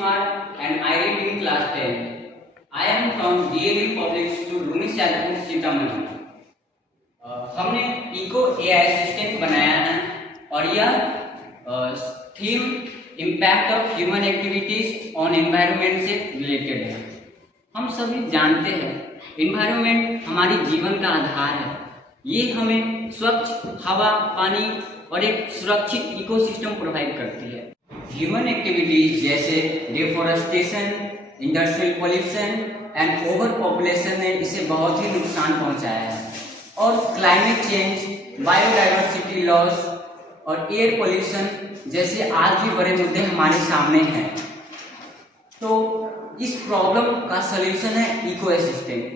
Kumar and I read in class 10. I am from DAV Public School, Runishalpur, Sitamarhi. हमने eco AI assistant बनाया है और यह theme impact of human activities on environment से related है। हम सभी जानते हैं एनवायरनमेंट हमारी जीवन का आधार है। ये हमें स्वच्छ हवा, पानी और एक सुरक्षित इकोसिस्टम प्रोवाइड करती है। ह्यूमन एक्टिविटीज जैसे deforestation, industrial pollution and over population ने इसे बहुत ही नुकसान पहुंचाया है और क्लाइमेट चेंज, बायोडाइवर्सिटी लॉस और एयर पोल्यूशन जैसे आज भी बड़े मुद्दे हमारे सामने हैं। तो इस प्रॉब्लम का सलूशन है इको असिस्टेंट,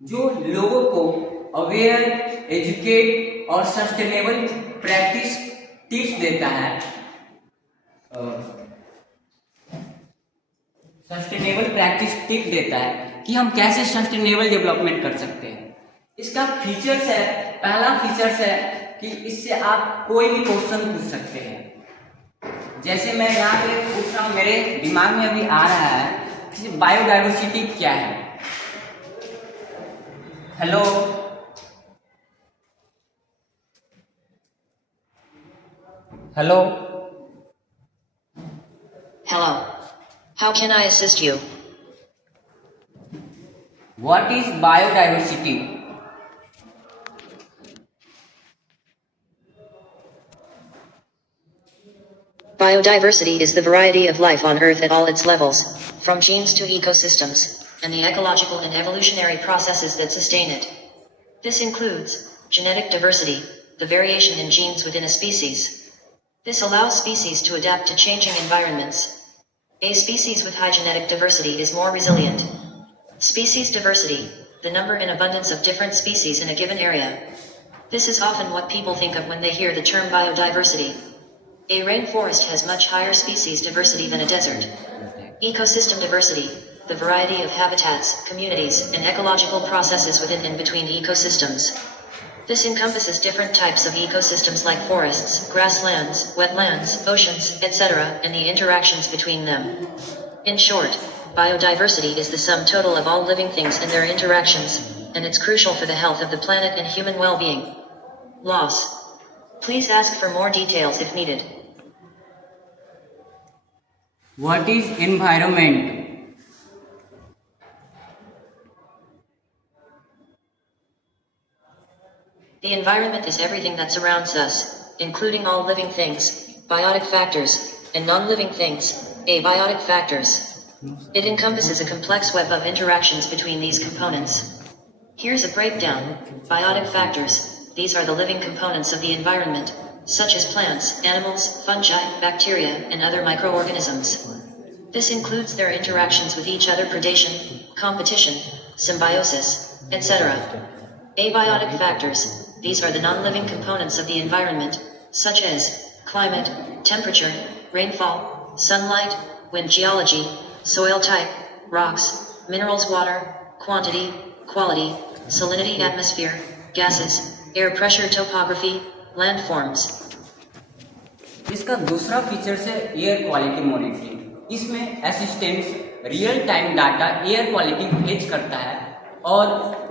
जो लोगों को अवेयर, एजुकेट और सस्टेनेबल प्रैक्टिस टिप्स देता है। सस्टेनेबल प्रैक्टिस टिप देता है कि हम कैसे सस्टेनेबल डेवलपमेंट कर सकते हैं। इसका फीचर्स है, पहला फीचर्स है कि इससे आप कोई भी क्वेश्चन पूछ सकते हैं। जैसे मैं यहाँ पे पूछ रहा हूँ, मेरे दिमाग में अभी आ रहा है कि बायोडाइवर्सिटी क्या है। Hello, hello, Hello. How can I assist you? What is biodiversity? Biodiversity is the variety of life on Earth at all its levels, from genes to ecosystems, and the ecological and evolutionary processes that sustain it. This includes genetic diversity, the variation in genes within a species. This allows species to adapt to changing environments. A species with high genetic diversity is more resilient. Species diversity, the number and abundance of different species in a given area. This is often what people think of when they hear the term biodiversity. A rainforest has much higher species diversity than a desert. Ecosystem diversity, the variety of habitats, communities, and ecological processes within and between ecosystems. This encompasses different types of ecosystems like forests, grasslands, wetlands, oceans, etc., and the interactions between them. In short, biodiversity is the sum total of all living things and their interactions, and it's crucial for the health of the planet and human well-being. Loss. Please ask for more details if needed. What is environment? The environment is everything that surrounds us, including all living things, biotic factors, and non-living things, abiotic factors. It encompasses a complex web of interactions between these components. Here's a breakdown. Biotic factors. These are the living components of the environment, such as plants, animals, fungi, bacteria, and other microorganisms. This includes their interactions with each other, predation, competition, symbiosis, etc. Abiotic factors. These are the non-living components of the environment, such as climate, temperature, rainfall, sunlight, wind geology, soil type, rocks, minerals, water, quantity, quality, salinity, atmosphere, gases, air pressure, topography, landforms. इसका दूसरा feature है air quality monitoring. इसमें assistants real time data air quality fetch करता है और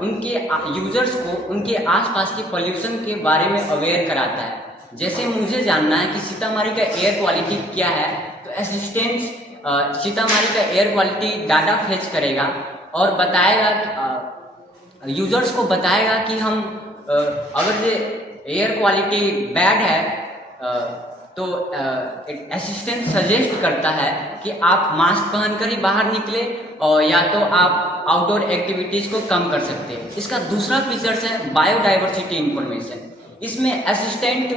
उनके users को उनके आसपास के पोल्यूशन के बारे में अवेयर कराता है। जैसे मुझे जानना है कि सीतामढ़ी का एयर क्वालिटी क्या है, तो असिस्टेंट्स सीतामढ़ी का एयर क्वालिटी डाटा फेच करेगा और बताएगा, यूजर्स को बताएगा कि हम अगर ये एयर क्वालिटी बैड है तो असिस्टेंट सजेस्ट करता है कि आप मास्क पहनकर ही बाहर निकले और या तो आप आउटडोर एक्टिविटीज को कम कर सकते हैं। इसका दूसरा फीचर्स है बायोडाइवर्सिटी इंफॉर्मेशन। इसमें असिस्टेंट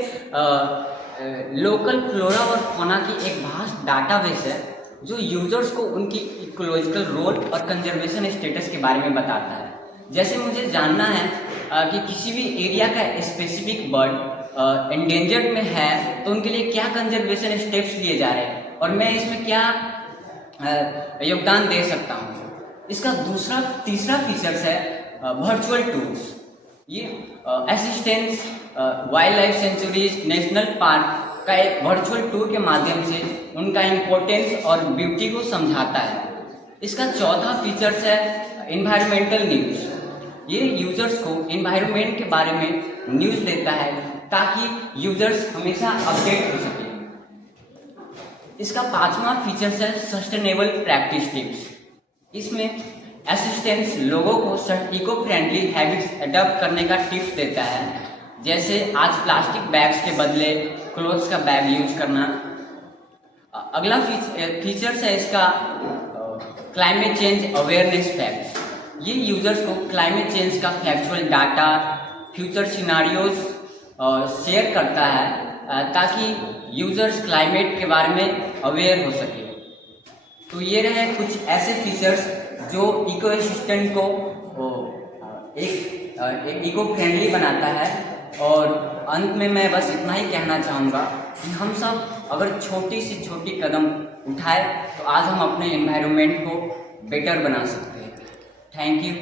लोकल फ्लोरा और फौना की एक वास्ट डाटाबेस है जो यूजर्स को उनकी इकोलॉजिकल रोल और कंजर्वेशन स्टेटस के बारे में बताता है। जैसे मुझे जानना है कि किसी भी एरिया का स्पेसिफिक बर्ड एंडेंजर्ड में है तो उनके लिए क्या कंजर्वेशन स्टेप्स लिए जा रहे हैं और मैं इसमें क्या योगदान दे सकता हूँ। इसका तीसरा फीचर्स है वर्चुअल टूल्स। ये assistance wild life sanctuaries, national park का एक वर्चुअल टूर के माध्यम से उनका इम्पोर्टेंस और ब्यूटी को समझाता है। इसका चौथा फीचर्स है एनवायरमेंटल न्यूज़। ये यूजर्स को एनवायरनमेंट के बारे में न्यूज़ देता है ताकि यूजर्स हमेशा अपडेट हो सके। इसका पांचवा फीचर्स है सस्टेनेबल प्रैक्टिस टिप्स। इसमें असिस्टेंट्स लोगों को इको फ्रेंडली हैबिट्स अडॉप्ट करने का टिप्स देता है, जैसे आज प्लास्टिक बैग्स के बदले क्लोथ्स का बैग यूज करना। अगला फीचर्स है इसका क्लाइमेट चेंज अवेयरनेस फैक्ट्स। ये यूजर्स को क्लाइमेट चेंज का factual data, future scenarios share करता है ताकि यूजर्स क्लाइमेट के बारे में अवेयर हो सके। तो ये रहे कुछ ऐसे फीचर्स जो इको असिस्टेंट को एक इको फ्रेंडली बनाता है। और अंत में मैं बस इतना ही कहना चाहूँगा कि हम सब अगर छोटी से छोटी कदम उठाए तो आज हम अपने एनवायरनमेंट को बेटर बना सकते हैं। Thank you.